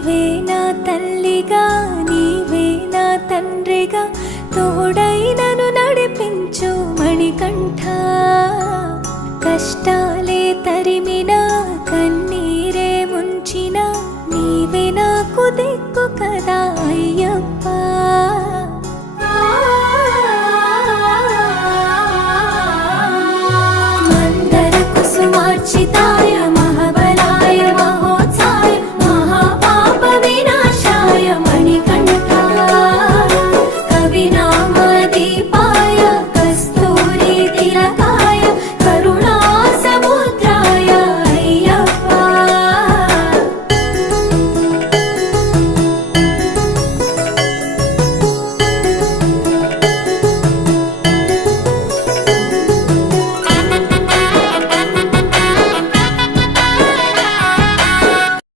నీవే నా తల్లిగా నీవే నా తండ్రిగా తోడై నన్ను నడిపించు మణికంఠ. కష్టాలే తరిమినా కన్నీరే ముంచిన నీవే నాకు దిక్కు కదా అయ్యా.